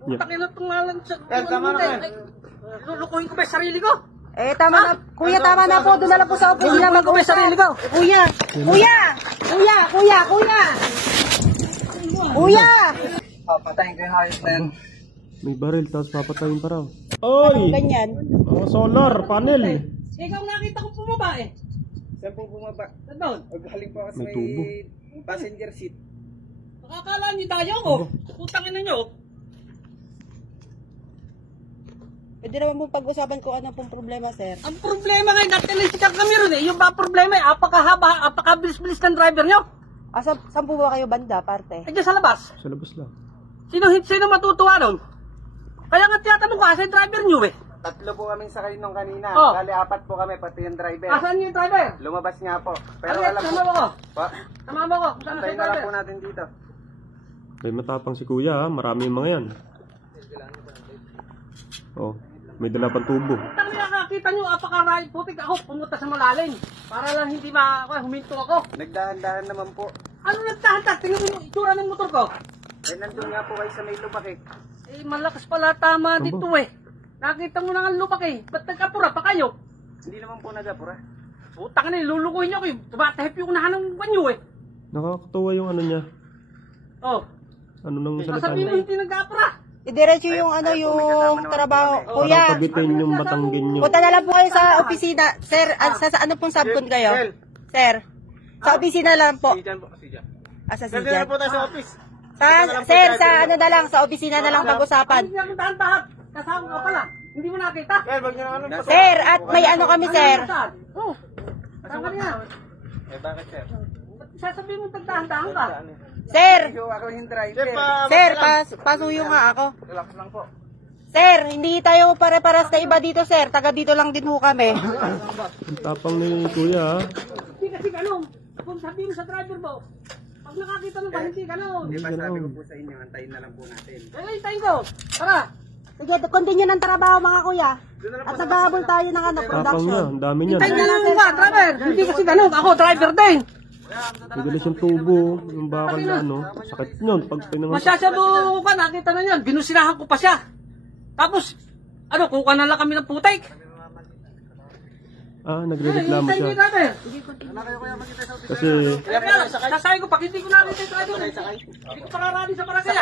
Utang ina tungalan sa... Tama na. Lulukuhin ko ba yung sarili ko? Tama na. Kuya, tama na po. Doon na lang po sa office na mag-uwi sarili ko. Kuya! Papatayin ko yung hayop na yan. May baril, tapos papatayin pa raw. Oy! Ganyan. Oh, solar panel. Ikaw nakita ko bumaba eh. Saan po bumaba? Saan doon? Galing po ako sa May tubo. passenger seat. Nakakala niyo tayo ko. Utang ina nyo. Pwede naman po pag-usapan kung ano pong problema, sir. Ang problema ngayon, natalisikan kami rin eh. Yung ba problema eh, apakabilis-bilis ng driver nyo. Saan po ba kayo banda, parte? Eh, dyan sa labas. Sa labas lang. Sino matutuwa nun? Kaya nga tinatanong ko, asa yung driver nyo eh? Tatlo po kaming sakay nung kanina. Oh. Bali, 4 po kami, pati yung driver. Asan yung driver? Lumabas nga po. Pero Pero alam po. sama mo ko. Pa, Sama mo ko. Kung saan antayin yung na lang driver? po natin dito. May matapang si kuya ha. Marami yung mga yan. Oh, may dala pang tubo. Tang nakakita nyo, apaka-right putik ako, pumunta sa malalim. Para lang hindi huminto ako. Nagdahan-dahan naman po. Ano nagtahantat? Tingnan mo yung itsura ng motor ko. Eh, nandun nga po kayo sa may lubak eh. Eh, malakas pala tama dito eh. Nakita mo na nga lubak eh. Ba't nagkapura pa kayo? Hindi naman po nagapura. Putang na, lulukuhin niyo ako eh. Tumatahip yung unahan ng banyo eh. Nakakatuwa yung ano niya. Oh, Ano nang salita sasabihin mo niya. hindi nagkapura. Diretso yung yung trabaho. Kuya, Parang kabitin yung batanggin nyo. punta na lang po kayo sa opisina. Sir, sa ano pong subcon kayo? Sir, sa opisina lang po. Diyan po, diyan. Sa Nandun Sijan. na po tayo sa office. Sir, sa ano na lang, sa opisina na lang pag-usapan. Hindi akong tahan-tahan. Kasama ka pala. Hindi mo nakita. Wag nyo na ano. Sir, at may ano kami, sir. Oh, saan ka niya? Eh, bakit sir? Sasabihin mo tagdahan-dahan ka. Sir, Ako yung driver. sir, pasuyo nga ako. Relax lang po. Sir, hindi tayo pare-paras na iba dito, sir. Taga dito lang din ho kami. Ang tapang ni kuya ha. Hindi kasi ganun. Kung sabihin mo sa driver mo, pag nakakita mo ba, hindi ganun. Di ba sabi ko po sa inyo, antayin na lang po natin. Kaya hintayin ko. Tara. Sige, continue ng trabaho, mga kuya. At nag-aabol tayo ng ano, Tapang niya, production. ang dami niyan. Hintayin nyo lang ba, driver. Hindi kasi ganun. Ako, driver din. May dala siyang tubo. Yung bakal na ano. Sakit yun. Pag tinanong. Masyasabo ka, nakita na yan. Binusinahan ko pa siya. Tapos, kuha na lang kami ng putik. Ah, nagre-reklamo Hintayin siya. nyo, driver. Kasi Sasabi ko, pag hindi ko nakita yung driver, hindi ko pararali sa barangay.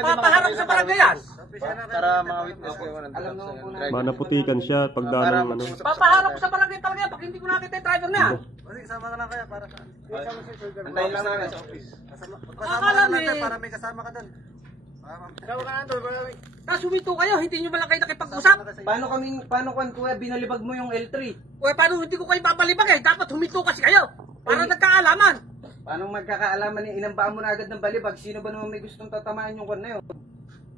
Papaharap sa barangay. Para mga witness kayo ng alam naman po na. manaputikan siya pag danong ano. Papaharap ko sa barangay talaga pag hindi ko nakita yung driver na. Kasi sama ka lang kaya para sa. Antayin lang namin sa office. Akala mo Para may kasama ka doon. Kasama ka nandun. tapos humito kayo, hindi nyo ba lang kayo nakipag-usap? Paano kung kuya binalibag mo yung L3? Uy, paano hindi ko kayo babalibag eh? Dapat humito kasi kayo. Para nagkaalaman. Paano magkakaalaman ni inambaan mo na agad ng balibag? Sino ba naman may gustong tatamaan yung kwan na yun?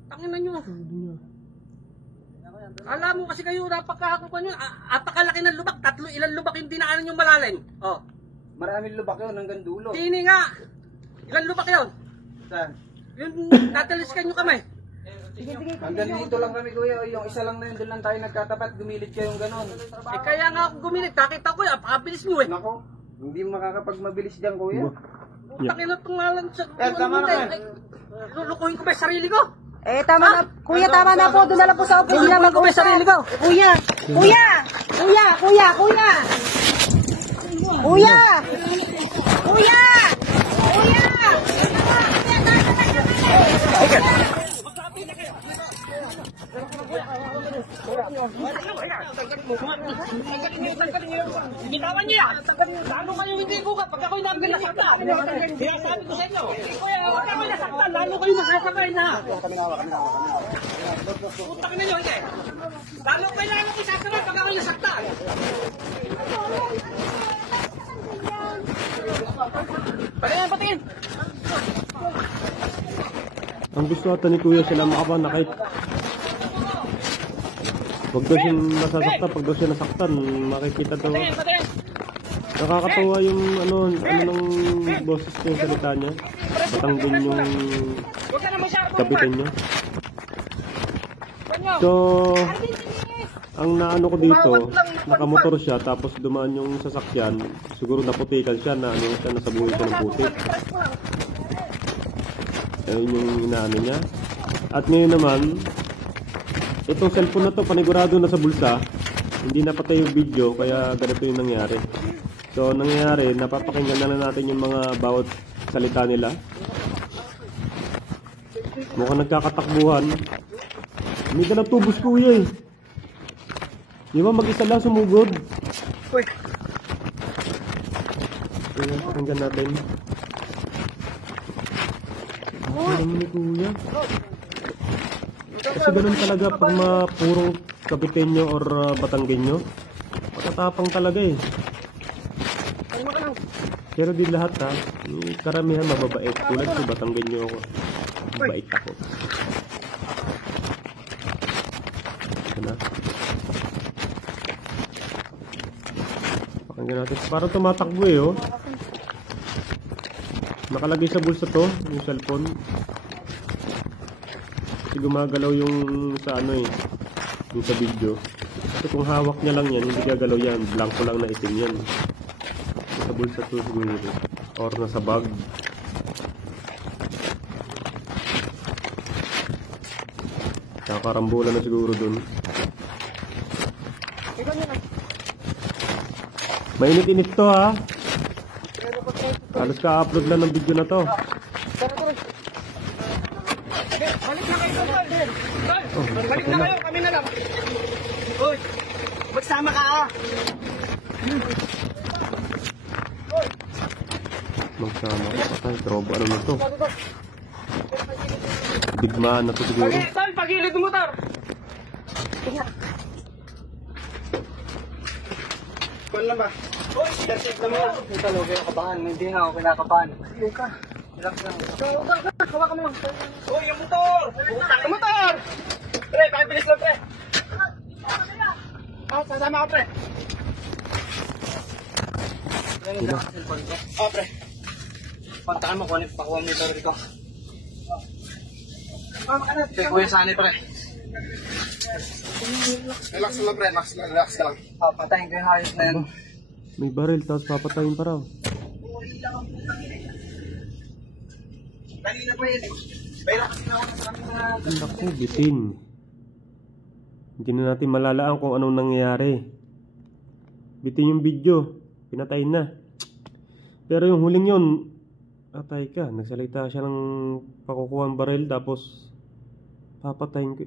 Tangina nyo. Alam mo kasi kayo, napakakuha nyo. Apakalaki ng lubak. Ilang lubak yung dinaanan yung malalim. Oh. Maraming lubak yun hanggang dulo. Dini nga. Ilang lubak yun? Saan? Yung nataliskan nyo kami. Hanggang dito lang kami kuya. Yung isa lang na yun, doon lang tayo nagkatapat. Gumilit kayong ganon. Eh kaya nga ako gumilit. Nakita ko yun. Apakabilis nyo eh. Nako, hindi makakapagmabilis dyan kuya. Utang ina tungalan sa... Tama na kayo. Lulukuhin ko ba yung sarili ko? Tama na. Kuya, tama na po. Doon na lang po sa office na mag-uwi sarili ko. Kuya! Kuya! Kuya! Kuya! Kuya! Kuya! Kuya! Kuya! Bitawan niya! Lalo kayo hindi ko kapag ako'y nasaktan. Kaya sabi ko sa inyo, kapag ako'y nasaktan, lalo kayo makasabay na. Putang na nyo, hindi. Lalo kayo isasabay pag ako'y nasaktan. Patingin! ang gusto ata ni kuya sila makapanakit. Huwag daw siyang masasaktan. Pag daw siya nasaktan, makikita daw. Nakakatawa yung ano ng boses niya, salita niya. Batanggin yung kapitan niya. So, ang naano ko dito, nakamotor siya, tapos dumaan yung sasakyan. Siguro naputikan siya, na ano siya, nasabuhay siya ng putik. Ayun yung inaano niya. At ngayon naman, itong cellphone na to panigurado na sa bulsa. Hindi napatay yung video kaya ganito yung nangyari. So nangyayari, napapakinggan na natin yung mga bawat salita nila. Mukhang nagkakatakbuhan. Hindi ka natubos kuya eh. Di ba mag-isa lang sumugod? Uy. Ayan, pakinggan natin. Ano naman ni kuya? Kasi ganun talaga pag purong Kapitenyo or Batanggenyo. Matatapang talaga eh. Pero di lahat ha. Karamihan mababait. Tulad ko Batanggenyo ako. Mabait ako. Ano? Pakinggan natin. Parang tumatakbo eh oh. Nakalagay sa bulsa to, yung cellphone. Kasi gumagalaw yung sa ano eh, yung sa video. Kasi kung hawak niya lang yan, hindi gagalaw yan. Blanco lang na itim yan. Sa bulsa to siguro. Or nasa bag. Kakarambulan na siguro dun. Mainit-init to ha. Halos ka-upload lang ng video na to. Balik na kayo, tol. Balik na kayo, kami na lang. Uy, magsama ka ah. Magsama ko patay. Trobo, ano na to? Bigmaan na to siguro. Okay, tol, pagilid mo, motor. Kuan lang ba? Uy, check na mo. Ito, huwag kayo nakabahan. Hindi nga ako kinakabahan. Sige ka. Relax lang. Hawa ka mo. Uy, yung motor! Yung motor! Pre, pakibilis lang, pre. Ah, sasama ka, pre. Sino? Ah, pre. Pantakan mo kung ano yung pakuha mo dito dito. Ah, makana. Kaya kuya sani pre. Relax lang, pre. Relax ka lang. Patayin ko yung hayop na yan. May baril, tapos papatayin pa raw. Kanina pa yun. Pero kasi na ako sa kanina. Naku, bitin. Hindi na natin malalaan kung anong nangyayari. Bitin yung video. Pinatayin na. Pero yung huling yun, atay ka. Nagsalita siya ng pakukuha ng baril tapos papatayin ko.